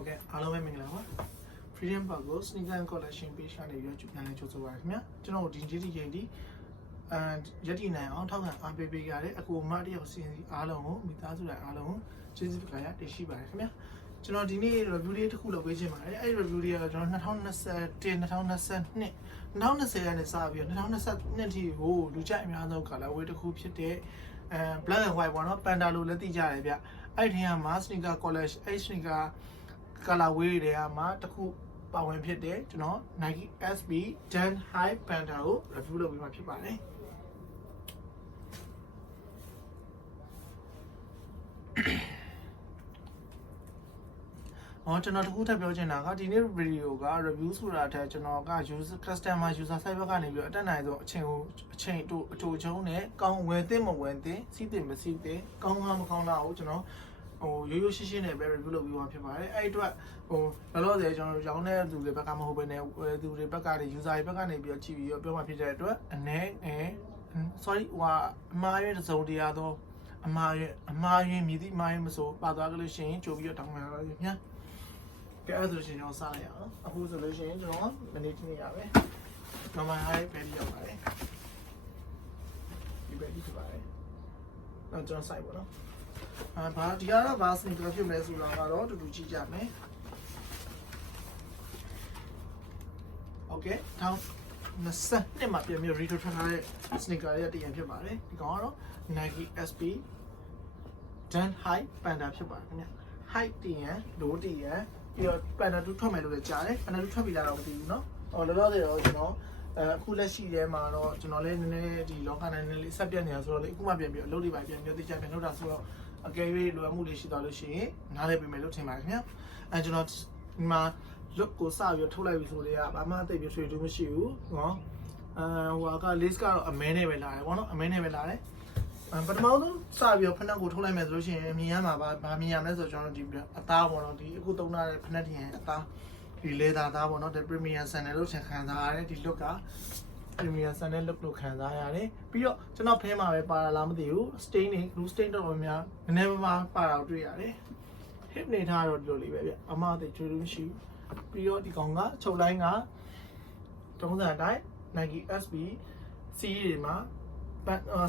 Okay အားလုံးပဲမင်္ဂလာပါ Freedom Park ကို Sneaker Collection page ကနေပြီးတော့ပြန်လည်ကြိုဆိုပါရခင်ဗျာကျွန်တော်ဒီနေ့ဒီရက်တီနိုင်အောင်ထောက်ခံအားပေးပေးကြတဲ့အကူအမတယောက်စီစဉ်အားလုံးကိုမိသားစုတိုင်းအားလုံးကိုကျေးဇူးတင်ရရှိပါတယ်ခင်ဗျာကျွန်တော်ဒီနေ့ review လေးတစ်ခုလုပ်ပေးချင်ပါတယ်အဲ့ review လေးကတော့ကျွန်တော်2021 2022 2020ကနေစပြီးတော့2022ထိကိုလူကြိုက်အများဆုံး color way တစ်ခုဖြစ်တဲ့black and white ပေါ့နော် panda လို့လည်းသိကြတယ်ဗျအဲ့ဒီထဲမှာ sneaker collection sneaker color way တွေကမှတစ်ခုပါဝင်ဖြစ်တဲ့ကျွန်တော် Nike SB Dan High Panda ကို review လုပ်ပေးမှာဖြစ်ပါတယ်ကျွန်တော်တခုထပ်ပြောချင်တာကဒီနေ့ video က review ဆိုတာထက်ကျွန်တော်က customer user site ဘက်ကနေပြီးတော့အတက်နိုင်ဆုံးအချိန်တို့အတူချုံးနဲ့ကောင်းဝင်သင့်မဝင်သင့်စီးသင့်မစီးသင့်ကောင်းမကောင်းတာကိုကျွန်တော်ရိုးရိုးရှင်းရှင်းနဲ့ပဲ review လုပ်ပြီးသွားဖြစ်ပါတယ်အဲ့အတွက်ဘယ်လိုလဲကျွန်တော်ရောင်းတဲ့သူတွေဘက်ကမဟုတ်ဘဲနဲ့သူတွေဘက်ကနေ user တွေဘက်ကနေပြီးတော့ကြည့်ပြီးတော့ပြောမှဖြစ်တဲ့အတွက်sorry အမှားရတဲ့စုံတရားတော့အမှားရမြည်သည့်အမှားရမဆိုပါသွားကြလို့ရှိရင်ကြိုပြီးတော့တောင်းပန်ရပါမယ်ညာကဲအဲ့ဒါဆိုရှင်ကျွန်တော်စားလိုက်ရအောင်အခုဆိုလို့ရှိရင်ကျွန်တော်မနေ့တနေ့ရပဲမမဟိုင်းပဲရောက်ပါတယ်ဒီပဲဒီပါတယ်တော့ကျွန်တော်စိုက်ပါတော့ဘာဒီကတော့ဘာစင်ကဖြစ်မလဲဆိုတာကတော့တူတူကြည့်ကြမယ်โอเคထောင်း22မှာပြန်ပြီး retro ထွက်ထားတဲ့ sneaker ရဲ့တည်ရင်ဖြစ်ပါတယ်ဒီကောင်ကတော့ Nike SB Dan High Panda ဖြစ်ပါတယ်ခင်ဗျ height တည်ရင် low တည်ရင်ပြီးတော့ Panda 2ထွက်မယ်လို့လည်းကြားတယ် Panda 2ထွက်ပြီလားတော့မသိဘူးเนาะလောလောဆယ်တော့ကျွန်တော်အခုလက်ရှိထဲမှာတော့ကျွန်တော်လည်းနည်းနည်းဒီလောကနဲ့နည်းနည်းလေးဆက်ပြတ်နေတာဆိုတော့လေအခုမှပြန်ပြီးအလုပ်တွေပါပြန်ပြီးသိချင်ပြန်လုပ်တာဆိုတော့အကယ်၍လိုအပ်မှုတွေရှိသွားလို့ရှိရင်နားလည်ပေးမယ်လို့ထင်ပါတယ်ခင်ဗျကျွန်တော်ဒီမှာ look ကိုစပြီးထုတ်လိုက်ပြီဆိုတော့ဘာမှသိပြီးဆွေးတူးမရှိဘူးเนาะဟိုက list ကတော့အမဲနဲ့ပဲလာတယ်ပေါ့နော်အမဲနဲ့ပဲလာတယ်ပထမဆုံးစပြီးတော့ဖနက်ကိုထုတ်လိုက်မယ်ဆိုလို့ရှိရင်မြင်ရမှာဘာမြင်ရမလဲဆိုတော့ကျွန်တော်ဒီအသားပေါ့နော်ဒီအခုသုံးထားတဲ့ဖနက်တင်အသားဒီလေသာသားပေါ့နော်ဒီ premium sandal လို့ခံစားရတယ်ဒီ look က premium sandal look လို့ခံစားရတယ်ပြီးတော့ကျွန်တော်ဖဲမှာပဲပါလာလားမသိဘူး stain တွေ glue stain တော့များနည်းနည်းပါပါတာတွေ့ရတယ် hip နေထားတော့ဒီလိုလေးပဲဗျအမသိချွေးလို့ရှိပြီးတော့ဒီကောင်ကချုပ်လိုင်းကတုံးစံအတိုင်း Nike SB series တွေမှာ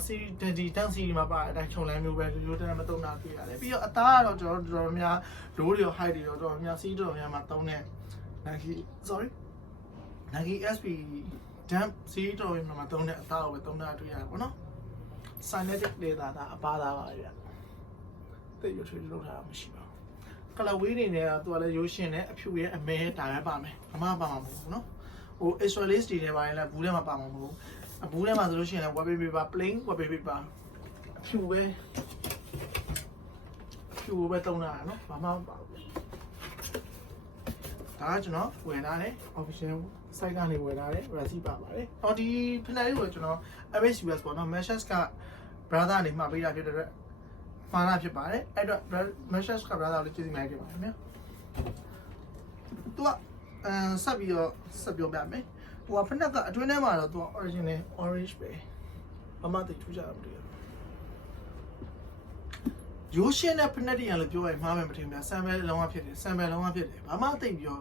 series ဒီတန်း series မှာပါအတိုင်းချုပ်လိုင်းမျိုးပဲရိုးတန်းမတုံးတာတွေ့ရတယ်ပြီးတော့အသားကတော့ကျွန်တော်တော်များ low တွေရော high တွေရောတော်များ series တော်များမှာတုံးတဲ့ Nike SB Damp series တော်များမှာတုံးတဲ့အသားကိုပဲတုံးတာတွေ့ရတယ်ပေါ့နော် synthetic leather အပါသားပါဗျတိတ်ရွှေရွှေလောက်တာမရှိပါဘူး colorway တွေနဲ့သူကလည်းရိုးရှင်းနဲ့အဖြူရဲ့အမဲဒါပဲပါမယ်အမပါမှာမဟုတ်ဘူးเนาะဟို extra lace တွေနဲ့ပိုင်းလဲဘူးထဲမှာပါမှာမဟုတ်ဘူးဘူးထဲမှာဆိုလို့ရှိရင်လည်း wallpaper plain wallpaper အဖြူပဲတုံးတာเนาะဘာမှမပါဘူးဒါကကျွန်တော်ဝယ်ထားတယ် official site ကနေဝယ်ထားတယ် receipt ပါပါတယ်ဟောဒီဖနက်လေးကိုကျွန်တော် MHUS ပေါ့เนาะ Meshes က brother နေမှာပေးတာဖြစ်တဲ့အတွက်မာနာဖြစ်ပါတယ်အဲ့တော့ Meshes က brother ကိုကျေးဇူးများတင်ပါတယ်ခင်ဗျာသူကဆက်ပြောပြမယ်ဟိုကဖနက်ကအတွင်းထဲမှာတော့သူက original orange ပဲဘာမှသိထူးကြတာမတွေ့ဘူးရိုးရှင်းတဲ့ဖနက်တွေရလို့ပြောရင်မှားမယ်မထင်ဘူး sample လုံးဝဖြစ်တယ် sample လုံးဝဖြစ်တယ်ဘာမှသိပြော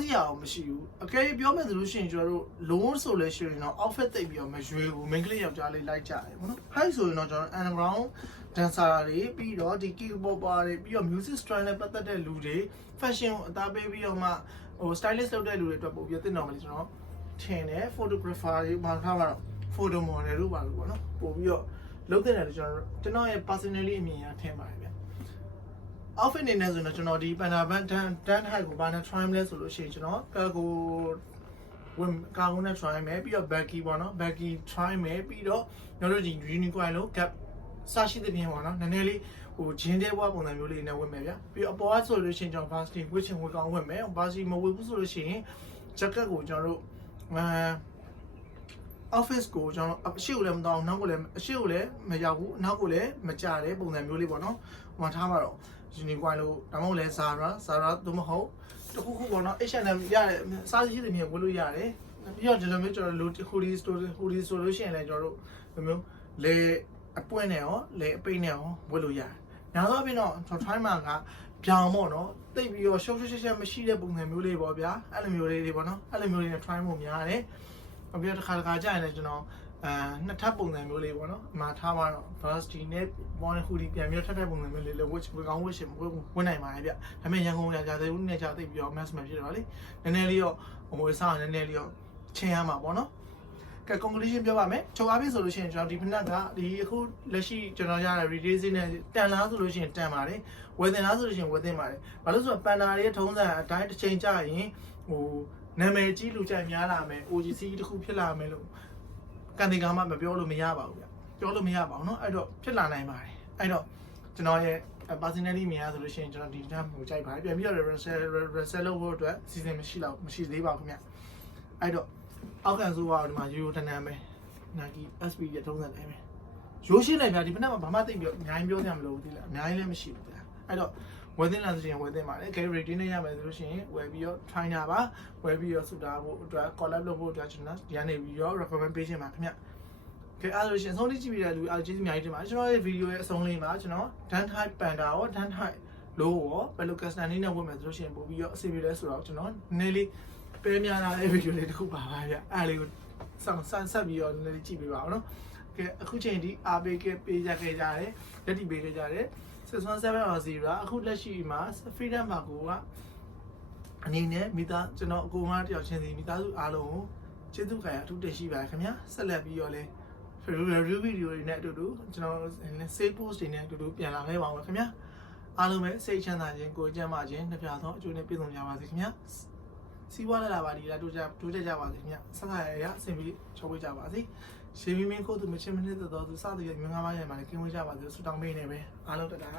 စရာအောင်မရှိဘူးအကယ်ပြောမယ်ဆိုလို့ရှိရင်ကျွန်တော်တို့ low ဆိုလဲရှိရင်တော့ outfit သိပြီးတော့မရွေးဘူး main ကလေးယောက်ျားလေးလိုက်ကြတယ်ပေါ့နော် high ဆိုရင်တော့ကျွန်တော် underground dancer တွေပြီးတော့ဒီ keyboard တွေပြီးတော့ music style နဲ့ပတ်သက်တဲ့လူတွေ fashion ကိုအသားပေးပြီးတော့မှဟို stylist လုပ်တဲ့လူတွေအတွက်ပို့ပြီးသိတော့မယ်ကျွန်တော်ထင်တယ် photographer တွေမှာထားပါတော့ photo model တို့ပါလို့ပေါ့နော်ပို့ပြီးတော့လုပ်တဲ့တယ်ကျွန်တော်ရဲ့ personally အမြင်အရထင်ပါတယ်ဗျ outfit နေနေဆိုတော့ကျွန်တော်ဒီ Panda Dan High ကိုဘာနဲ့ try မလဲဆိုလို့ရှိရင်ကျွန်တော်ကာကိုနဲ့ try မယ်ပြီးတော့ baggy ပေါ့နော် baggy try မယ်ပြီးတော့ကျွန်တော်တို့ဒီ unicorn လို့ gap စရှိတဲ့ပြင်ပေါ့နော်နည်းနည်းလေးဟိုဂျင်းတဲဘွားပုံစံမျိုးလေးနဲ့ဝင်မယ်ဗျပြီးတော့အပေါ်ကဆိုလို့ရှိရင်ကျွန်တော် varsity ဝစ်ချင်ဝစ်ကောင်းဝင်မယ် varsity မဝစ်ဘူးဆိုလို့ရှိရင် jacket ကိုကျွန်တော်တို့office ကိုကျွန်တော်အရှိကိုလည်းမတော့နောက်ကိုလည်းအရှိကိုလည်းမရောက်ဘူးနောက်ကိုလည်းမကြတဲ့ပုံစံမျိုးလေးပေါ့နော်ဟိုမှာထားပါတော့ unicorn လို့ဒါမှမဟုတ်လဲ Zara သို့မဟုတ်တခုခုပေါ့နော် H&M ရတယ်စားရှိတဲ့မျိုးဝယ်လို့ရတယ်ပြီးတော့ဒီလိုမျိုးကျွန်တော် hoodie store လို့ရှိရင်လည်းကျွန်တော်တို့ဒီမျိုးလေအပွင့်နဲ့ရောလေအပိတ်နဲ့ရောဝယ်လို့ရတယ် ညာသောအပြင်တော့ကျွန်တော် try မှာကပြောင်းပေါ့နော်တိတ်ပြီးတော့ရှော့ရှက်မရှိတဲ့ပုံစံမျိုးလေးပေါ့ဗျာအဲ့လိုမျိုးလေးတွေပေါ့နော်အဲ့လိုမျိုးလေးနဲ့ try ဖို့များတယ်။ပြီးတော့တစ်ခါကြာရင်လည်းကျွန်တော်နှစ်ထပ်ပုံစံမျိုးလေးပေါ့နော်အမှားထားပါတော့ varsity နဲ့ point ခုဒီပြန်ပြီးထပ်ပုံစံမျိုးလေးလည်းဝတ်ကောင်းဝတ်ရှင်ဝတ်နိုင်ပါတယ်ဗျ။ဒါပေမဲ့ရန်ကုန်ရကြတဲ့ဦးနဲ့ကြာသိပြီးတော့ mass မဖြစ်တော့လေနည်းနည်းလေးတော့ဟိုစားနည်းနည်းလေးတော့ချင်းရမှာပေါ့နော်။ကဲ conclusion ပြောပါမယ်။ချုပ်အားဖြင့်ဆိုလို့ရှိရင်ကျွန်တော်ဒီဖနက်ကဒီအခုလက်ရှိကျွန်တော်ရတဲ့ retail နဲ့တန်လားဆိုလို့ရှိရင်တန်ပါတယ်။ဝယ်တင်လားဆိုလို့ရှိရင်ဝယ်တင်ပါတယ်။ဘာလို့ဆိုတော့ပန်တာတွေထုံးစံအတိုင်းတစ်ချိန်ကြာရင်ဟိုနာမည်ကြီးလူကြိုက်များလာမယ် OGC တခုဖြစ်လာမယ်လို့ကန်ဒီကာမှမပြောလို့မရပါဘူးဗျပြောလို့မရပါဘူးเนาะအဲ့တော့ဖြစ်လာနိုင်ပါတယ်အဲ့တော့ကျွန်တော်ရဲ့ personality မြင်ရဆိုလို့ရှိရင်ကျွန်တော်ဒီတန်းကိုကြိုက်ပါတယ်ပြန်ပြီးတော့ resell လုပ်ဖို့အတွက်စီစဉ်မရှိသေးပါဘူးခင်ဗျအဲ့တော့အောက်ကန်ဆိုတော့ဒီမှာရိုးရိုးတန်းတန်းပဲ Nike SB ရဲ့ထုံးစံတိုင်းပဲရိုးရှင်းတယ်ဗျဒီဖက်မှာဘာမှသိပြီးတော့အများကြီးပြောစရာမလိုဘူးဒီလားအများကြီးလည်းမရှိဘူးဗျအဲ့တော့ဝယ်သင့်လားဆိုရင်ဝယ်သင့်ပါတယ် gallery တင်းနေရမယ်ဆိုလို့ရှိရင်ဝယ်ပြီးတော့ try တာပါဝယ်ပြီးတော့ဆူတာဖို့အတွက် collab လုပ်ဖို့အတွက်ကျွန်တော်ဒီကနေပြီးတော့ recommend ပေးချင်ပါခင်ဗျကဲအဲ့လိုရှင်အဆုံးထိကြည့်ပြီးတဲ့လူအားကျေးဇူးအများကြီးတင်ပါတယ်ကျွန်တော်ရဲ့ video ရဲ့အဆုံးလေးမှာကျွန်တော် Dan Type Panda ရော Dan Type Low ရောဘယ်လို custom လေးနဲ့ဝယ်မယ်ဆိုလို့ရှိရင်ပို့ပြီးတော့အစီအပြေလဲဆိုတော့ကျွန်တော်နည်းလေးပေးများလာတဲ့ video လေးတစ်ခုပါပါဗျအဲ့လေးကိုဆက်ပြီးတော့နည်းလေးကြည့်ပေးပါဦးနော်ကဲအခုချိန်ဒီအားပေးပေးကြခဲ့ကြတယ်လက်တီပေးခဲ့ကြတယ်617 RC ကအခုလက်ရှိမှာ Freedom Marco ကအနေနဲ့မိသားကျွန်တော်အကူမတယောက်ချင်းစီမိသားစုအားလုံးကိုကျေးဇူးခံရအထူးတင်ရှိပါတယ်ခင်ဗျာဆက်လက်ပြီးတော့လဲ review video တွေနဲ့အတူတူကျွန်တော် save post တွေနဲ့အတူတူပြန်လာခဲ့ပါဦးခင်ဗျာအားလုံးပဲစိတ်ချမ်းသာခြင်းကိုယ်ကျန်းမာခြင်းနှစ်ပြားသောအကျိုးနဲ့ပြည့်စုံကြပါစေခင်ဗျာစီးပွားလာပါဒီလားတိုးကြပါစေခင်ဗျာဆက်လာရအဆင်ပြေချုပ်ဝေးကြပါစေရှင်မင်းကိုသူမချင်းမနစ်တော်သူစသည်ဖြင့်မင်္ဂလာပါရမှာလည်းကင်းဝေးကြပါစေဆုတောင်းပေးနေပဲအားလုံးတတာ